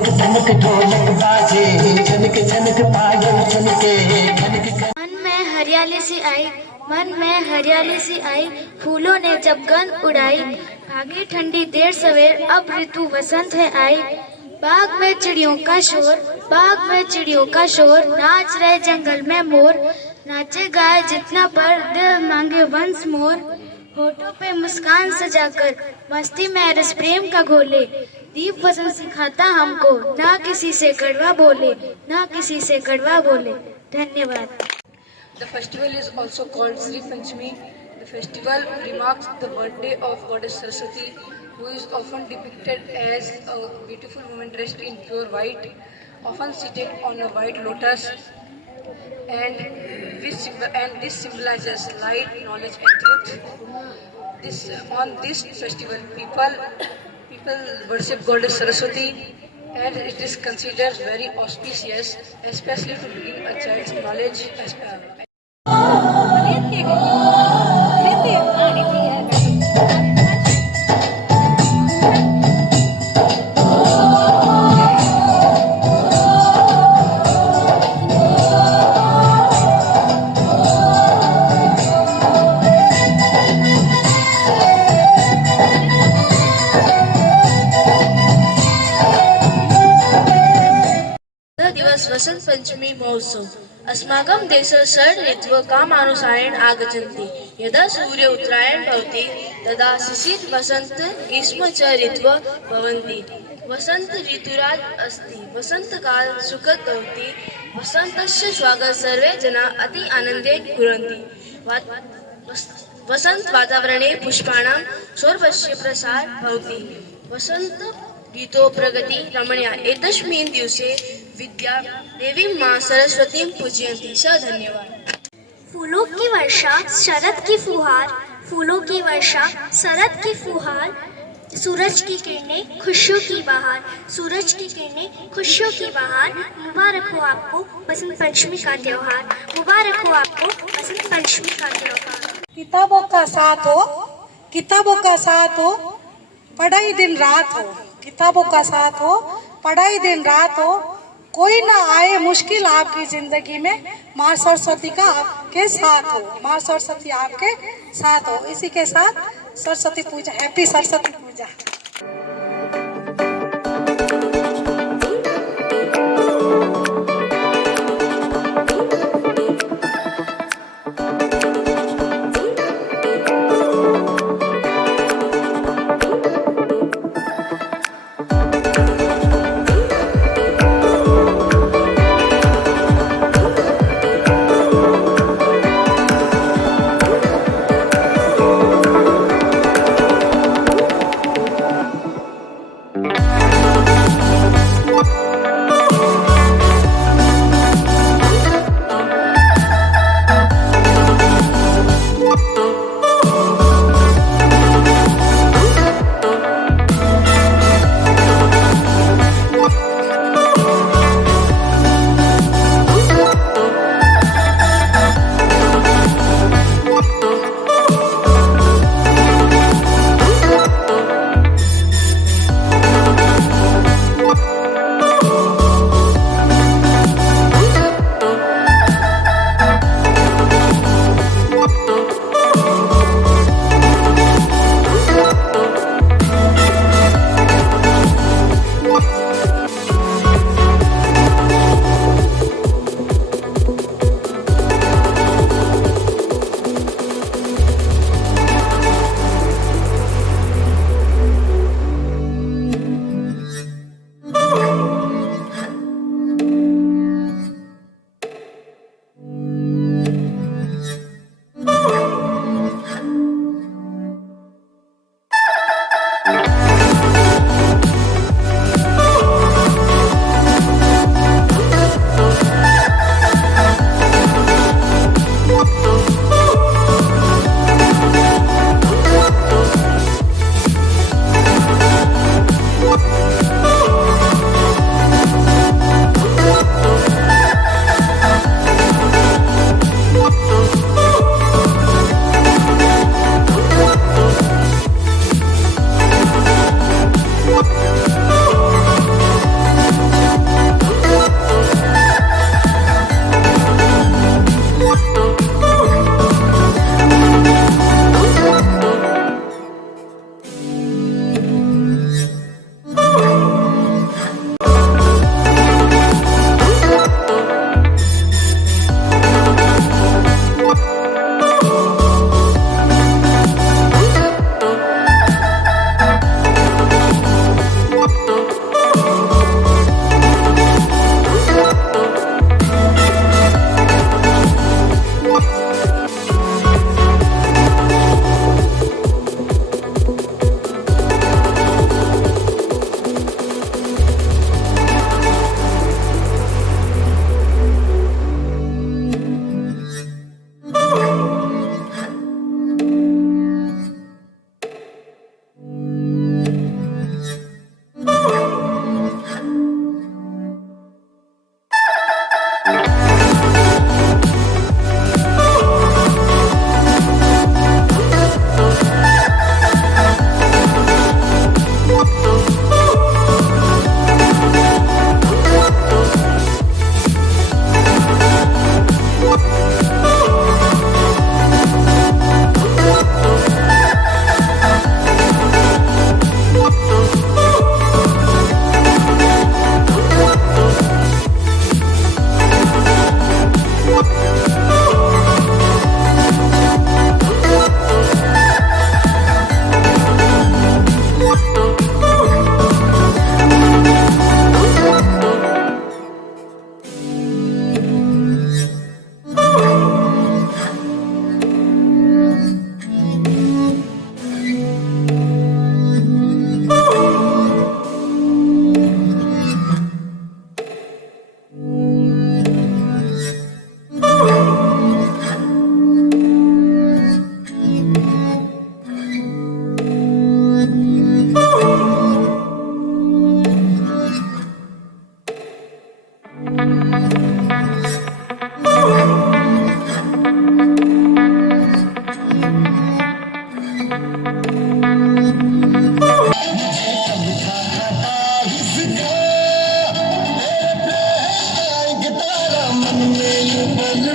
चमक चमक ढोलक बाजे, छनक छनक पायल छनके, खनक। मन में हरियाली सी आई, मन में हरियाली सी आई, फूलों ने जब गंध उड़ाई, भागी ठंडी देर सवेर, अब ऋतु वसंत है आई। बाग में चिड़ियों का शोर, बाग में चिड़ियों का शोर, नाच रहे जंगल में मोर, नाचे गाए जितना पर दिल मांगे वंस मोर। होठों पे मुस्कान सजाकर मस्ती में रस प्रेम का घोले, दीप वसंत सिखाता हमको, ना किसी से कड़वा बोले, ना किसी से कड़वा बोले। धन्यवाद। The festival is also called Sri Panchami. The festival remarks the birthday of Goddess Saraswati, who is often depicted as a beautiful woman dressed in pure white, often seated on a white lotus, and this symbolizes light, knowledge, and truth. On this festival, people worship Goddess Saraswati, and it is considered very auspicious, especially to bring a child's knowledge. दिवस वसंत पंचमी महोत्सव अस्माकं देश षड् ऋतव कामानुसारेण आगच्छन्ति। यदा सूर्य उत्तरायण भवति तदा शिशिर वसंत ग्रीष्म च ऋतव भवन्ति। वसंत ऋतुराज अस्ति। वसंतकाल सुखद भवति। वसन्तस्य स्वागतं सर्वे जनाः अति आनन्देन कुर्वन्ति। वसंत वातावरणे पुष्पाणां सौरभस्य प्रसार भवति। वसंत गीतो प्रगति रमणीया। एतस्मिन् दिवसे विद्या देवी माँ सरस्वती पूजयन्ति। स धन्यवाद। फूलों की वर्षा शरद की फुहार, फूलों की वर्षा शरद की फुहार, सूरज की किरणें खुशियों की बहार, सूरज की किरणें खुशियों की बहार। मुबारक हो आपको बसंत पंचमी का त्योहार, मुबारक हो आपको बसंत पंचमी का त्योहार। किताबों का साथ हो, किताबों का साथ हो, पढ़ाई दिन रात हो। किताबों का साथ हो, पढ़ाई दिन रात हो, कोई ना आए मुश्किल आपकी जिंदगी में, माँ सरस्वती का आपके साथ हो, माँ सरस्वती आपके साथ हो। इसी के साथ सरस्वती पूजा, हैप्पी सरस्वती पूजा।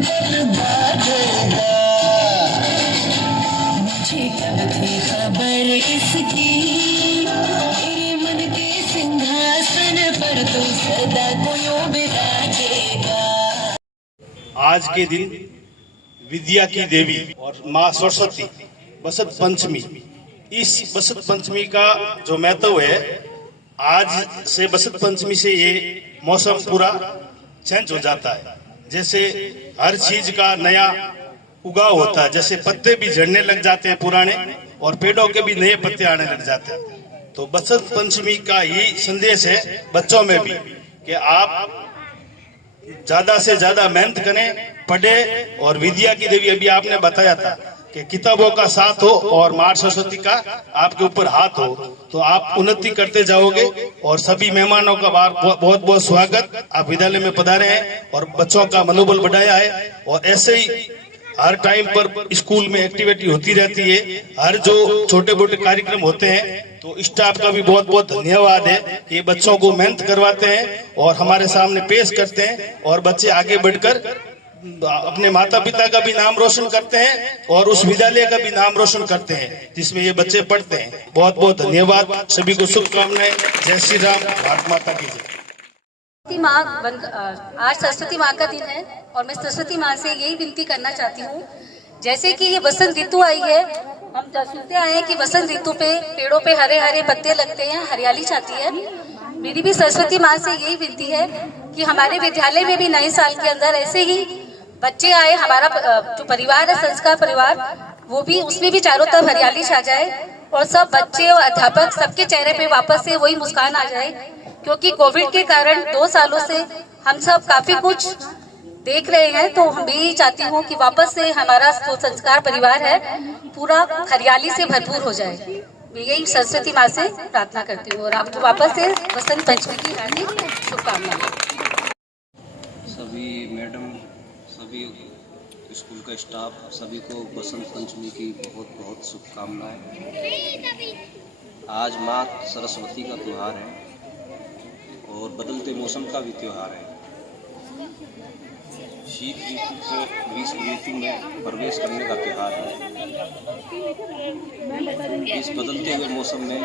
पर बांधेगा। मुझे कब थी खबर इसकी, मेरे मन के सिंहासन पर तो सदा को यूं बिराजेगा। आज के दिन विद्या की देवी और माँ सरस्वती बसंत पंचमी, इस बसंत पंचमी का जो महत्व है, आज से बसंत पंचमी से ये मौसम पूरा चेंज हो जाता है। जैसे हर चीज का नया उगाव होता है, जैसे पत्ते भी झड़ने लग जाते हैं पुराने, और पेड़ों के भी नए पत्ते आने लग जाते हैं। तो बसंत पंचमी का यही संदेश है बच्चों में भी कि आप ज्यादा से ज्यादा मेहनत करें, पढ़े, और विद्या की देवी अभी आपने बताया था कि किताबों का साथ हो और माँ सरस्वती का आपके ऊपर हाथ हो, तो आप उन्नति करते जाओगे। और सभी मेहमानों का बहुत बहुत स्वागत, आप विद्यालय में पधारे हैं और बच्चों का मनोबल बढ़ाया है। और ऐसे ही हर टाइम पर स्कूल में एक्टिविटी होती रहती है, हर जो छोटे मोटे कार्यक्रम होते हैं, तो स्टाफ का भी बहुत बहुत धन्यवाद है कि ये बच्चों को मेहनत करवाते हैं और हमारे सामने पेश करते हैं, और बच्चे आगे बढ़कर अपने माता पिता का भी नाम रोशन करते हैं और उस विद्यालय का भी नाम रोशन करते हैं जिसमें ये बच्चे पढ़ते हैं। बहुत बहुत धन्यवाद, सभी को शुभकामनाएं। जय श्री राम, भारत माता की जय। आज सरस्वती माँ का दिन है और मैं सरस्वती माँ से यही विनती करना चाहती हूँ, जैसे कि ये बसंत ऋतु आई है, हम सुनते आए हैं कि बसंत ऋतु पे पेड़ों पे हरे हरे पत्ते लगते हैं, हरियाली छाती है। मेरी भी सरस्वती माँ से यही विनती है कि हमारे विद्यालय में भी नए साल के अंदर ऐसे ही बच्चे आए, हमारा जो परिवार है संस्कार परिवार, वो भी उसमें भी चारों तरफ हरियाली छा जाए और सब बच्चे और अध्यापक सबके चेहरे पे वापस से वही मुस्कान आ जाए। क्योंकि कोविड के कारण 2 सालों से हम सब काफी कुछ देख रहे हैं, तो हम भी चाहती हूँ कि वापस से हमारा जो संस्कार परिवार है पूरा हरियाली से भरपूर हो जाए। मैं यही सरस्वती माँ से प्रार्थना करती हूँ और आपको वापस से बसंत पंचमी की हार्दिक शुभकामनाएं। सभी मैडम, सभी स्कूल का स्टाफ, सभी को बसंत पंचमी की बहुत बहुत शुभकामनाएं। आज माँ सरस्वती का त्यौहार है और बदलते मौसम का भी त्यौहार है। शीत ऋतु से ग्रीष्म ऋतु में प्रवेश करने का त्यौहार है। इस बदलते हुए मौसम में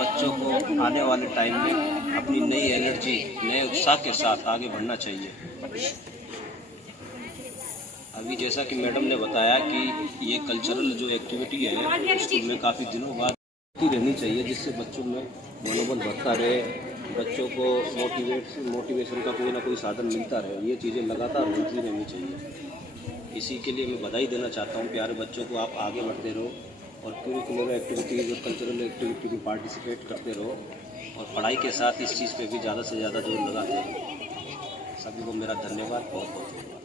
बच्चों को आने वाले टाइम में अपनी नई एनर्जी, नए उत्साह के साथ आगे बढ़ना चाहिए। अभी जैसा कि मैडम ने बताया कि ये कल्चरल जो एक्टिविटी है स्कूल में काफ़ी दिनों बाद रहनी चाहिए, जिससे बच्चों में मनोबल बढ़ता रहे, बच्चों को मोटिवेशन का कोई ना कोई साधन मिलता रहे। ये चीज़ें लगातार होती रहनी चाहिए। इसी के लिए मैं बधाई देना चाहता हूँ प्यारे बच्चों को, आप आगे बढ़ते रहो और करिकुलर एक्टिविटीज़ और कल्चरल एक्टिविटी में पार्टिसिपेट करते रहो और पढ़ाई के साथ इस चीज़ पे भी ज़्यादा से ज़्यादा जोर लगाते रहो। सभी को मेरा धन्यवाद, बहुत बहुत धन्यवाद।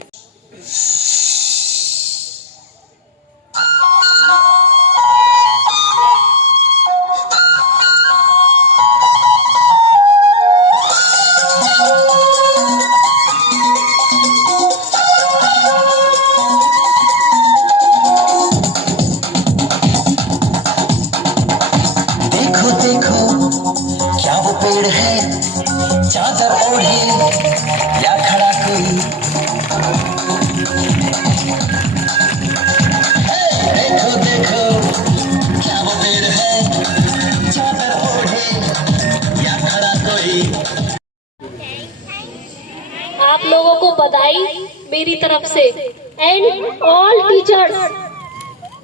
देखो देखो क्या वो पेड़ है, चादर ओढ़े या खड़ा कोई। देखो देखो क्या वो पेड़ है, चादर ओढ़े या खड़ा कोई। आप लोगों को बधाई मेरी तरफ से एंड ऑल टीचर्स,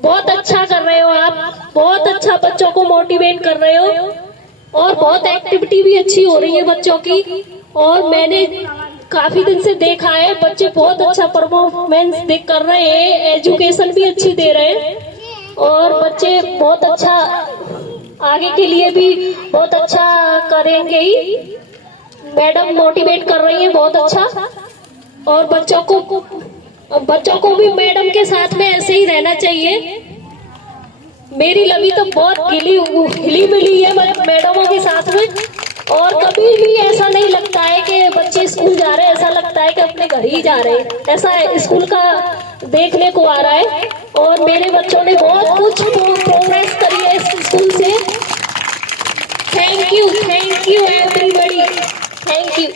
बहुत अच्छा कर रहे हो आप, बहुत अच्छा बच्चों को मोटिवेट कर रहे हो और बहुत एक्टिविटी भी अच्छी हो रही है बच्चों की। और मैंने काफी दिन से देखा है बच्चे बहुत अच्छा परफॉर्मेंस कर रहे हैं, एजुकेशन भी अच्छी दे रहे हैं और बच्चे बहुत अच्छा आगे के लिए भी बहुत अच्छा करेंगे ही। मैडम मोटिवेट कर रही है बहुत अच्छा, और बच्चों को भी मैडम के साथ में ऐसे ही रहना चाहिए। मेरी लवी तो बहुत हिली मिली है मैडमों के साथ में, और कभी भी ऐसा नहीं लगता है कि बच्चे स्कूल जा रहे हैं, ऐसा लगता है कि अपने घर ही जा रहे हैं। ऐसा स्कूल का देखने को आ रहा है और मेरे बच्चों ने बहुत कुछ प्रोग्रेस करी है इस स्कूल से। Thank you everybody, thank you.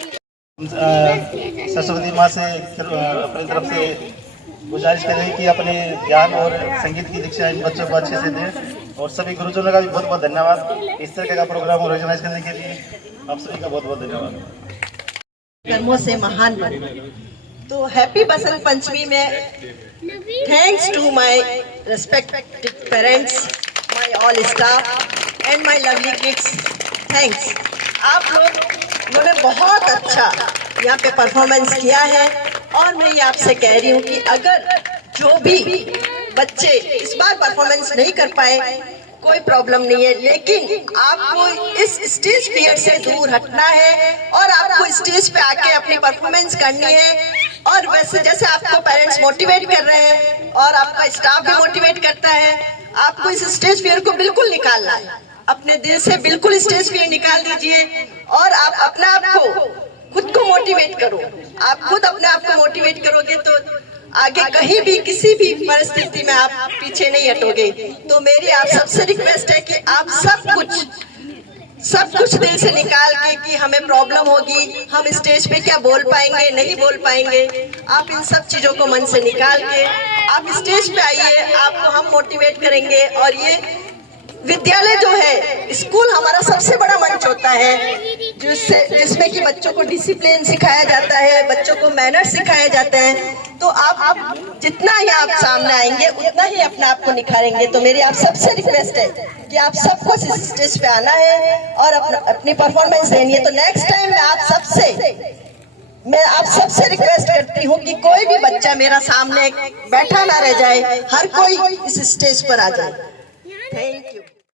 Saraswati माँ से अपनी तरफ से गुजारिश करें कि अपने ज्ञान और संगीत की दीक्षा इन बच्चों को अच्छे से दें। और सभी गुरुजनों का भी बहुत बहुत धन्यवाद इस तरह का प्रोग्राम ऑर्गेनाइज करने के लिए। आप सभी का बहुत बहुत धन्यवाद। कर्मों से महान बने। तो हैप्पी बसंत पंचमी में thanks to my respected parents, my all staff and my lovely kids. Thanks. आप लोगों ने बहुत अच्छा यहाँ पे परफॉर्मेंस किया है और मैं ये आपसे कह रही हूँ कि अगर जो भी बच्चे इस बार परफॉर्मेंस नहीं कर पाए कोई प्रॉब्लम नहीं है, लेकिन आपको इस स्टेज फियर से दूर हटना है और आपको स्टेज पे आके अपनी परफॉर्मेंस करनी है। और वैसे जैसे आपको पेरेंट्स मोटिवेट कर रहे हैं और आपका स्टाफ भी मोटिवेट करता है, आपको इस स्टेज फियर को बिल्कुल निकालना है। अपने दिल से बिल्कुल स्टेज फियर निकाल दीजिए और आप अपने आप को खुद को मोटिवेट करो। आप खुद अपने आप को मोटिवेट करोगे तो आगे कहीं भी किसी भी परिस्थिति में आप पीछे नहीं हटोगे। तो मेरी आप सबसे रिक्वेस्ट है कि आप सब कुछ दिल से निकाल के कि हमें प्रॉब्लम होगी, हम स्टेज पे क्या बोल पाएंगे नहीं बोल पाएंगे, आप इन सब चीजों को मन से निकाल के आप स्टेज पे आइए, आपको हम मोटिवेट करेंगे। और ये विद्यालय जो है, स्कूल हमारा सबसे बड़ा मंच होता है जिसमें कि बच्चों को डिसिप्लिन सिखाया जाता है, बच्चों को मैनर्स सिखाया जाता है। तो आप जितना ही आप सामने आएंगे उतना ही अपने आप को निखारेंगे। तो मेरी आप सबसे रिक्वेस्ट है कि आप सबको स्टेज पे आना है और अपनी परफॉर्मेंस देनी है। तो नेक्स्ट टाइम मैं आप सबसे रिक्वेस्ट करती हूँ कि कोई भी बच्चा मेरा सामने बैठा ना रह जाए, हर कोई इस स्टेज पर आ जाए। Thank you.